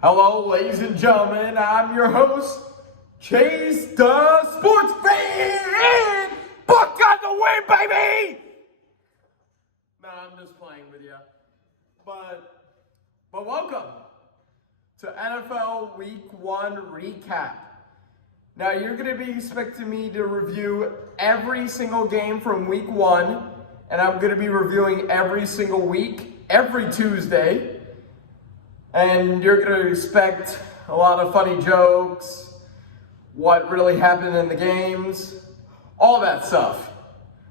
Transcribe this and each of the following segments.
Hello, ladies and gentlemen. I'm your host, Chase the Sports Fan. Buck on the win, baby! No, I'm just playing with you. But welcome to NFL Week 1 recap. Now, you're going to be expecting me to review every single game from Week 1, and I'm going to be reviewing every single week, every Tuesday. And you're going to expect a lot of funny jokes, what really happened in the games, all that stuff.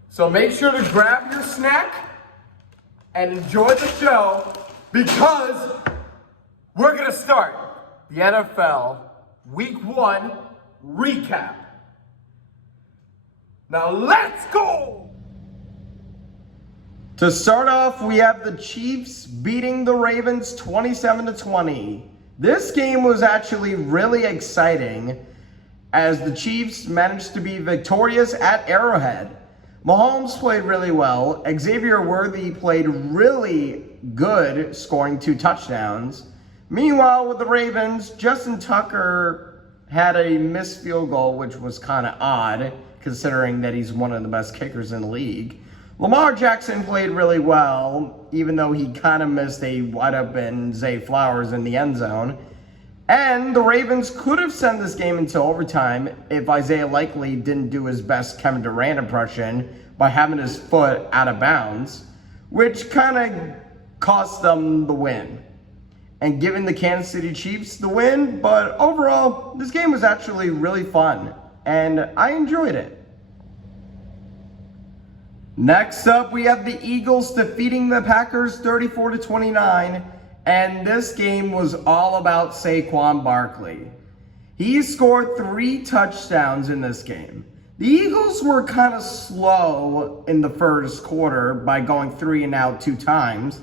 So make sure to grab your snack and enjoy the show, because we're going to start the NFL Week 1 recap. Now let's go! To start off, we have the Chiefs beating the Ravens 27-20. This game was actually really exciting as the Chiefs managed to be victorious at Arrowhead. Mahomes played really well. Xavier Worthy played really good, scoring 2 touchdowns. Meanwhile, with the Ravens, Justin Tucker had a missed field goal, which was kind of odd, considering that he's one of the best kickers in the league. Lamar Jackson played really well, even though he kind of missed a wide-open Zay Flowers in the end zone. And the Ravens could have sent this game into overtime if Isaiah Likely didn't do his best Kevin Durant impression by having his foot out of bounds, which kind of cost them the win and giving the Kansas City Chiefs the win. But overall, this game was actually really fun, and I enjoyed it. Next up, we have the Eagles defeating the Packers 34-29, and this game was all about Saquon Barkley. He scored 3 touchdowns in this game. The Eagles were kind of slow in the first quarter by going 3 and out 2 times,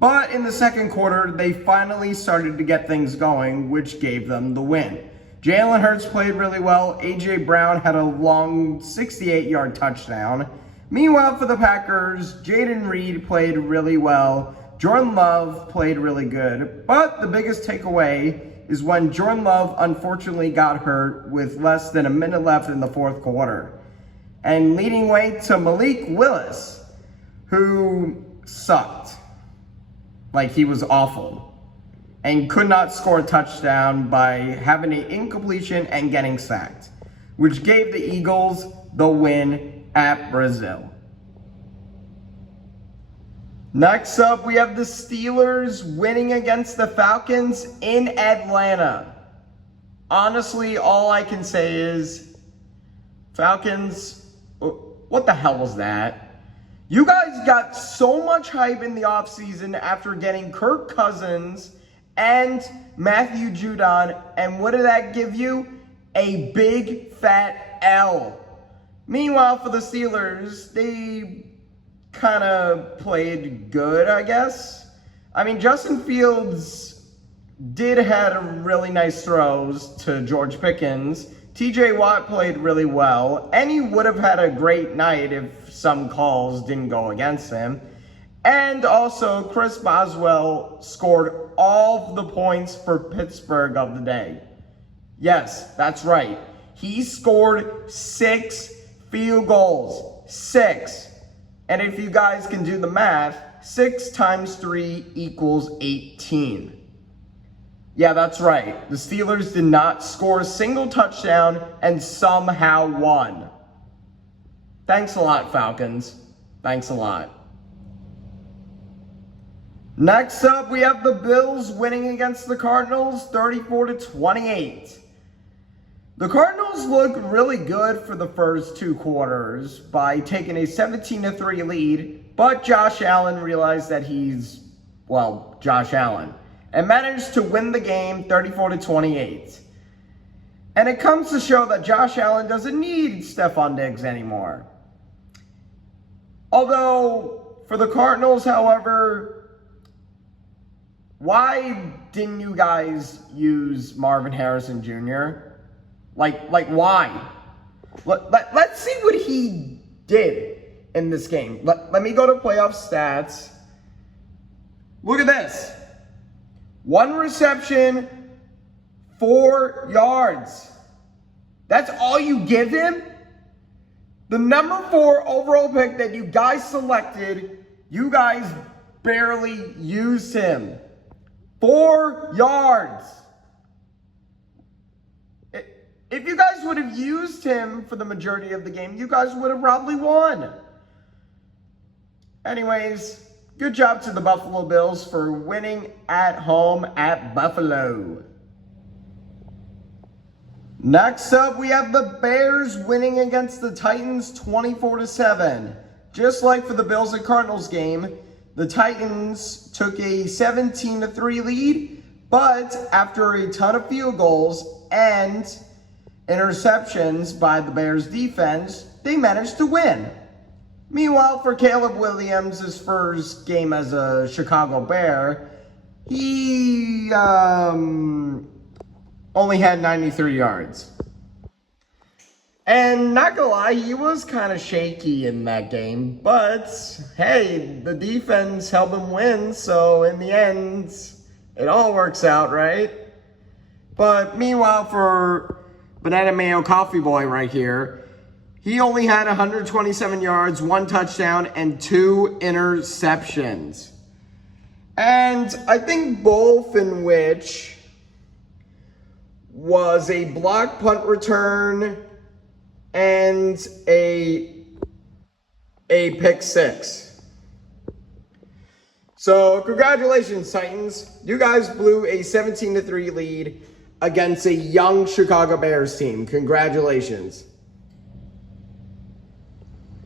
but in the second quarter, they finally started to get things going, which gave them the win. Jalen Hurts played really well. A.J. Brown had a long 68-yard touchdown. Meanwhile, for the Packers, Jaden Reed played really well. Jordan Love played really good. But the biggest takeaway is when Jordan Love unfortunately got hurt with less than a minute left in the fourth quarter, and leading way to Malik Willis, who sucked. Like, he was awful and could not score a touchdown by having an incompletion and getting sacked, which gave the Eagles the win at Brazil. Next up, we have the Steelers winning against the Falcons in Atlanta. Honestly, all I can say is, Falcons, what the hell was that? You guys got so much hype in the offseason after getting Kirk Cousins and Matthew Judon, and what did that give you? A big fat L. Meanwhile, for the Steelers, they kind of played good, I guess. I mean, Justin Fields did have really nice throws to George Pickens. T.J. Watt played really well, and he would have had a great night if some calls didn't go against him. And also, Chris Boswell scored all of the points for Pittsburgh of the day. Yes, that's right. He scored 6 field goals. 6. And if you guys can do the math, 6 times 3 equals 18. Yeah, that's right. The Steelers did not score a single touchdown and somehow won. Thanks a lot, Falcons. Thanks a lot. Next up, we have the Bills winning against the Cardinals 34-28. The Cardinals looked really good for the first 2 quarters by taking a 17-3 lead, but Josh Allen realized that he's, well, Josh Allen, and managed to win the game 34-28. And it comes to show that Josh Allen doesn't need Stephon Diggs anymore. Although, for the Cardinals, however, why didn't you guys use Marvin Harrison Jr.? Like why? Let's see what he did in this game. Let me go to playoff stats. Look at this. 1 reception, 4 yards. That's all you give him? The number 4 overall pick that you guys selected, you guys barely used him. 4 yards. If you guys would have used him for the majority of the game, you guys would have probably won. Anyways, good job to the Buffalo Bills for winning at home at Buffalo. Next up, we have the Bears winning against the Titans 24-7. Just like for the Bills and Cardinals game, the Titans took a 17-3 lead, but after a ton of field goals and interceptions by the Bears defense, they managed to win. Meanwhile, for Caleb Williams, his first game as a Chicago Bear, he only had 93 yards. And not gonna lie, he was kind of shaky in that game, but hey, the defense helped him win, so in the end, it all works out, right? But meanwhile, for Banana Mayo Coffee Boy right here, he only had 127 yards, 1 touchdown, and 2 interceptions. And I think both in which was a block punt return and a pick 6. So congratulations, Titans. You guys blew a 17-3 lead against a young Chicago Bears team. Congratulations.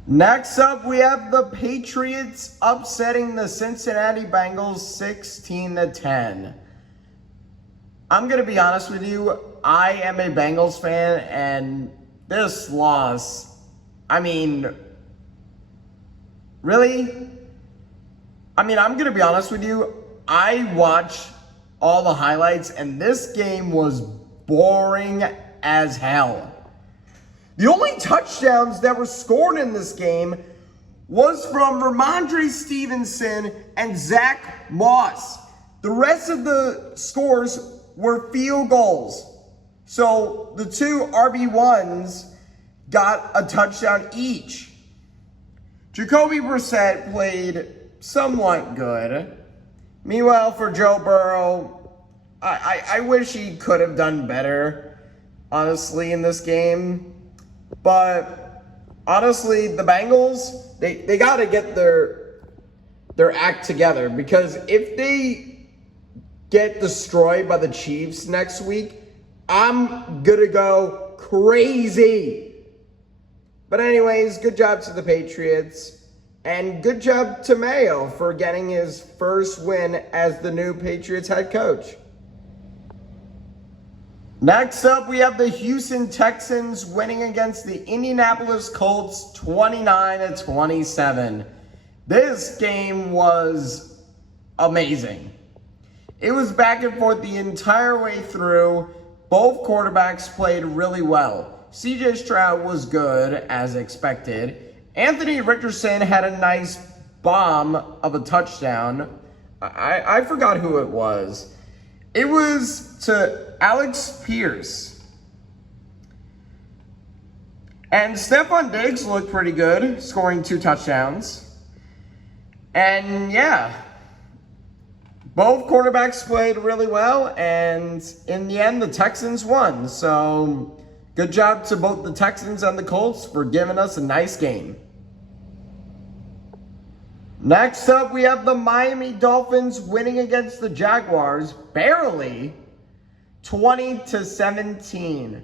Next up, we have the Patriots upsetting the Cincinnati Bengals 16-10. I'm going to be honest with you, I am a Bengals fan, and this loss, I mean, really? I mean, I'm going to be honest with you, I watched all the highlights, and this game was boring as hell. The only touchdowns that were scored in this game was from Ramondre Stevenson and Zach Moss. The rest of the scores were field goals. So the 2 RB1s got a touchdown each. Jacoby Brissett played somewhat good. Meanwhile, for Joe Burrow, I wish he could have done better, honestly, in this game. But honestly, the Bengals, they got to get their act together, because if they get destroyed by the Chiefs next week, I'm going to go crazy. But anyways, good job to the Patriots, and good job to Mayo for getting his first win as the new Patriots head coach. Next up, we have the Houston Texans winning against the Indianapolis Colts 29-27. This game was amazing. It was back and forth the entire way through. Both quarterbacks played really well. CJ Stroud was good, as expected. Anthony Richardson had a nice bomb of a touchdown. I forgot who it was. It was to Alex Pierce. And Stephon Diggs looked pretty good, scoring 2 touchdowns. And yeah, both quarterbacks played really well, and in the end, the Texans won. So good job to both the Texans and the Colts for giving us a nice game. Next up, we have the Miami Dolphins winning against the Jaguars, barely, 20-17.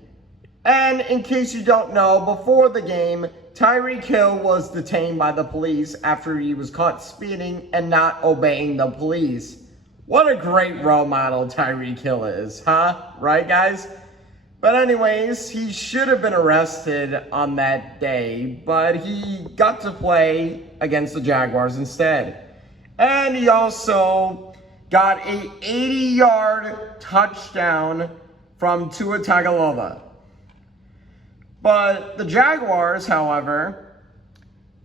And in case you don't know, before the game, Tyreek Hill was detained by the police after he was caught speeding and not obeying the police. What a great role model Tyreek Hill is, huh? Right, guys? But anyways, he should have been arrested on that day, but he got to play against the Jaguars instead. And he also got a 80-yard touchdown from Tua Tagovailoa. But the Jaguars, however,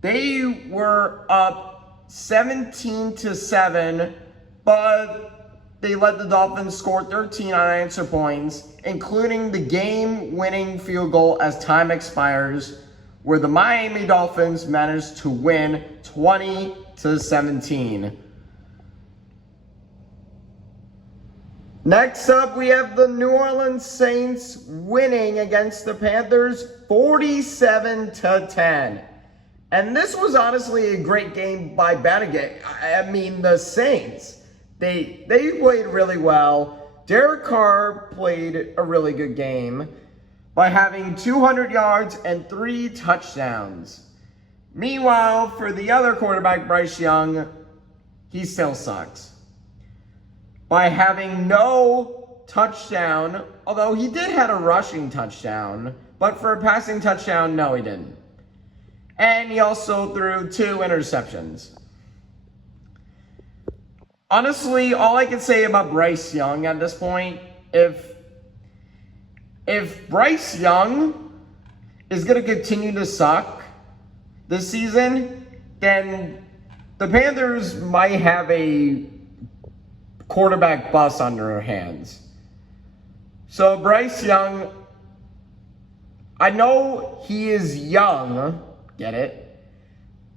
They were up 17-7, but they let the Dolphins score 13 unanswered points, including the game-winning field goal as time expires, where the Miami Dolphins managed to win 20-17. Next up, we have the New Orleans Saints winning against the Panthers 47-10. And this was honestly a great game by Benegate. I mean, the Saints, they played really well. Derek Carr played a really good game by having 200 yards and 3 touchdowns. Meanwhile, for the other quarterback, Bryce Young, he still sucks by having no touchdown, although he did have a rushing touchdown, but for a passing touchdown, no, he didn't. And he also threw 2 interceptions. Honestly, all I can say about Bryce Young at this point, if Bryce Young is going to continue to suck this season, then the Panthers might have a quarterback bust under their hands. So Bryce Young, I know he is young, get it?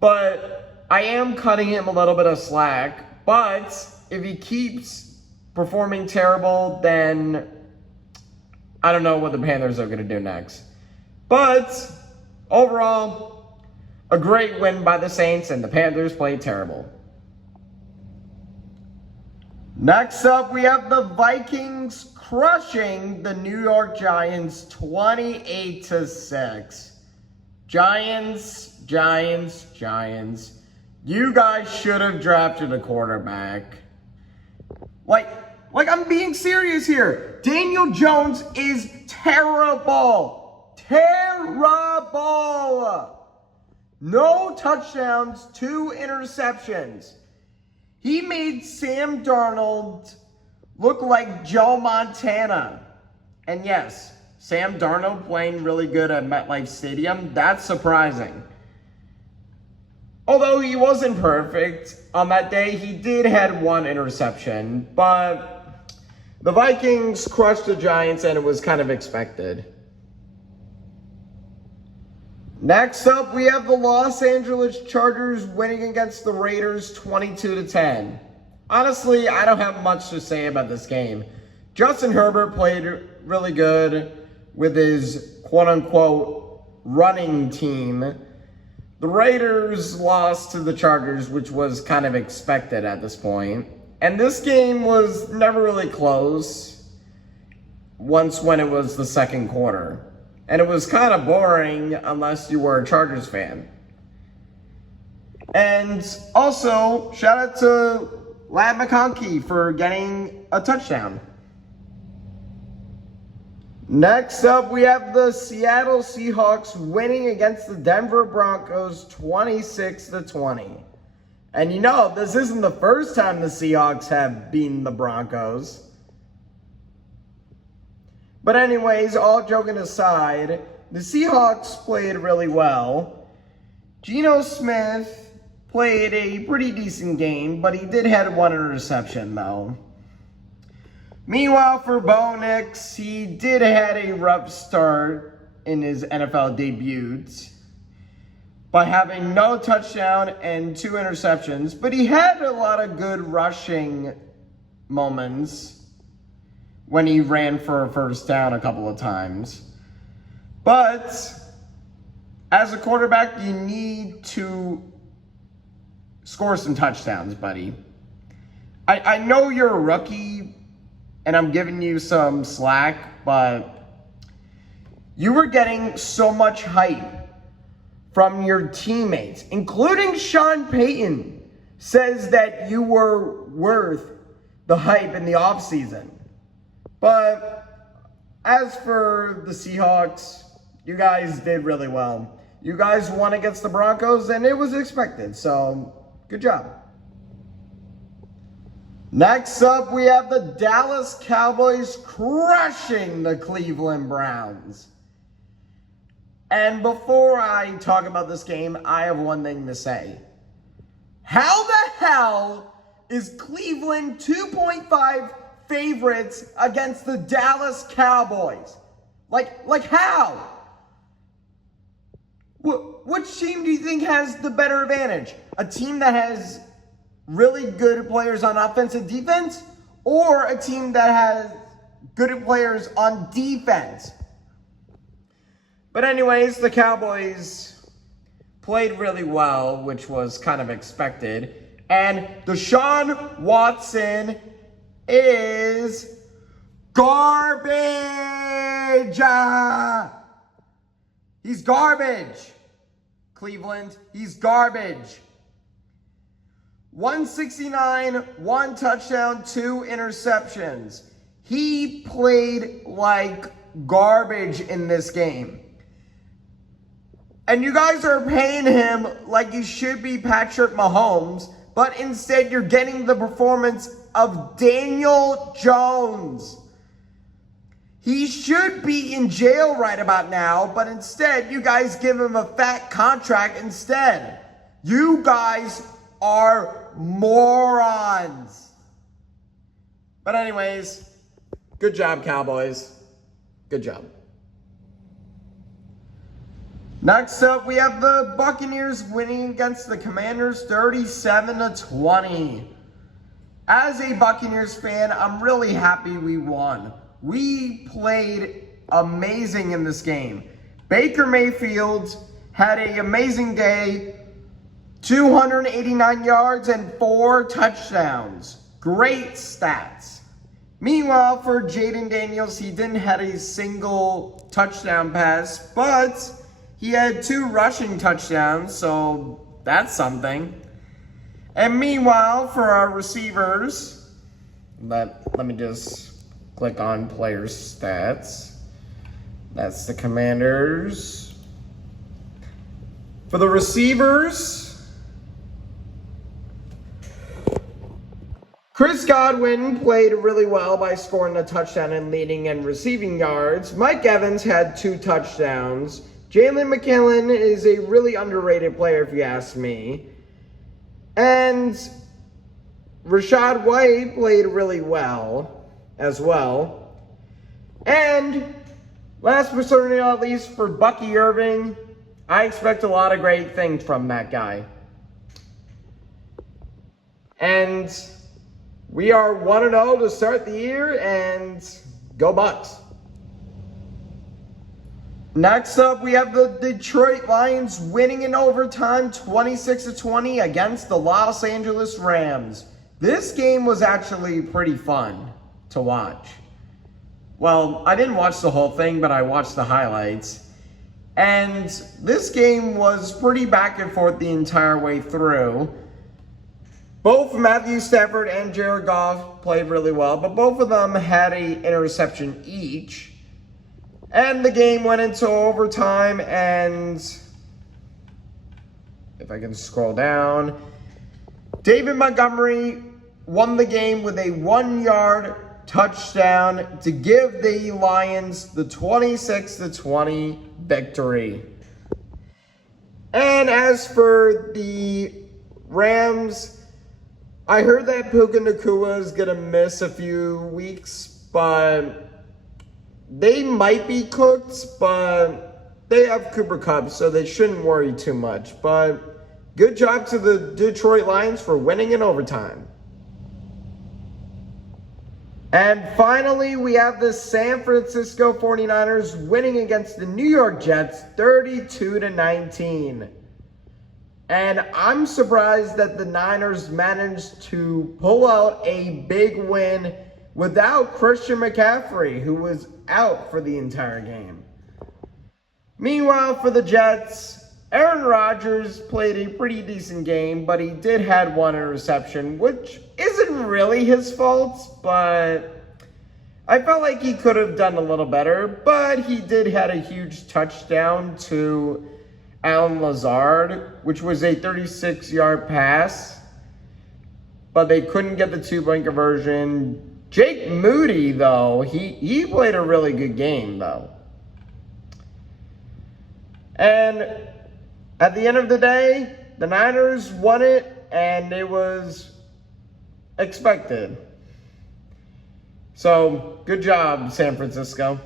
But I am cutting him a little bit of slack. But if he keeps performing terrible, then I don't know what the Panthers are going to do next. But overall, a great win by the Saints, and the Panthers played terrible. Next up, we have the Vikings crushing the New York Giants 28-6. Giants. You guys should have drafted a quarterback. Like I'm being serious here. Daniel Jones is terrible. No touchdowns, 2 interceptions. He made Sam Darnold look like Joe Montana. And yes, Sam Darnold playing really good at MetLife Stadium, that's surprising. Although he wasn't perfect on that day, he did have 1 interception. But the Vikings crushed the Giants, and it was kind of expected. Next up, we have the Los Angeles Chargers winning against the Raiders 22-10. Honestly, I don't have much to say about this game. Justin Herbert played really good with his quote-unquote running team. The Raiders lost to the Chargers, which was kind of expected at this point. And this game was never really close once when it was the second quarter. And it was kind of boring unless you were a Chargers fan. And also, shout out to Ladd McConkey for getting a touchdown. Next up, we have the Seattle Seahawks winning against the Denver Broncos 26-20. And you know, this isn't the first time the Seahawks have beaten the Broncos. But anyways, all joking aside, the Seahawks played really well. Geno Smith played a pretty decent game, but he did have 1 interception though. Meanwhile, for Bo Nix, he did have a rough start in his NFL debut by having no touchdown and 2 interceptions, but he had a lot of good rushing moments when he ran for a first down a couple of times. But as a quarterback, you need to score some touchdowns, buddy. I know you're a rookie, and I'm giving you some slack, but you were getting so much hype from your teammates, including Sean Payton says that you were worth the hype in the offseason. But as for the Seahawks, you guys did really well. You guys won against the Broncos, and it was expected, so good job. Next up, we have the Dallas Cowboys crushing the Cleveland Browns. And before I talk about this game, I have one thing to say. How the hell is Cleveland 2.5 favorites against the Dallas Cowboys? Like how? Which team do you think has the better advantage? A team that has really good players on offense and defense, or a team that has good players on defense? But anyways, the Cowboys played really well, which was kind of expected. And Deshaun Watson is garbage. He's garbage. Cleveland, he's garbage. 169, 1 touchdown, 2 interceptions. He played like garbage in this game. And you guys are paying him like he should be Patrick Mahomes, but instead you're getting the performance of Daniel Jones. He should be in jail right about now, but instead you guys give him a fat contract instead. You guys are morons. But anyways, good job, Cowboys. Good job. Next up, we have the Buccaneers winning against the Commanders 37-20. As a Buccaneers fan, I'm really happy we won. We played amazing in this game. Baker Mayfield had an amazing day, 289 yards and 4 touchdowns. Great stats. Meanwhile, for Jayden Daniels, he didn't have a single touchdown pass, but he had 2 rushing touchdowns, so that's something. And meanwhile, for our receivers, let me just click on player stats. That's the Commanders. For the receivers, Chris Godwin played really well by scoring a touchdown and leading in receiving yards. Mike Evans had 2 touchdowns. Jalen McMillan is a really underrated player, if you ask me. And Rachaad White played really well as well. And last but certainly not least, for Bucky Irving, I expect a lot of great things from that guy. And we are 1-0 to start the year, and go Bucks. Next up, we have the Detroit Lions winning in overtime 26-20 against the Los Angeles Rams. This game was actually pretty fun to watch. Well, I didn't watch the whole thing, but I watched the highlights. And this game was pretty back and forth the entire way through. Both Matthew Stafford and Jared Goff played really well, but both of them had an interception each. And the game went into overtime, and if I can scroll down, David Montgomery won the game with a 1-yard touchdown to give the Lions the 26-20 victory. And as for the Rams, I heard that Puka Nacua is going to miss a few weeks, but they might be cooked, but they have Cooper Kupp, so they shouldn't worry too much. But good job to the Detroit Lions for winning in overtime. And finally, we have the San Francisco 49ers winning against the New York Jets 32-19. And I'm surprised that the Niners managed to pull out a big win without Christian McCaffrey, who was out for the entire game. Meanwhile, for the Jets, Aaron Rodgers played a pretty decent game, but he did have 1 interception, which isn't really his fault, but I felt like he could have done a little better. But he did have a huge touchdown to Allen Lazard, which was a 36-yard pass, but they couldn't get the 2-point conversion. Jake Moody, though, he played a really good game, though. And at the end of the day, the Niners won it, and it was expected. So, good job, San Francisco.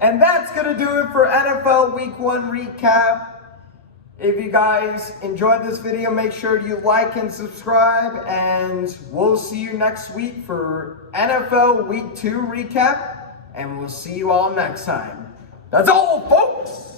And that's going to do it for NFL Week 1 recap. If you guys enjoyed this video, make sure you like and subscribe, and we'll see you next week for NFL Week 2 recap, and we'll see you all next time. That's all, folks!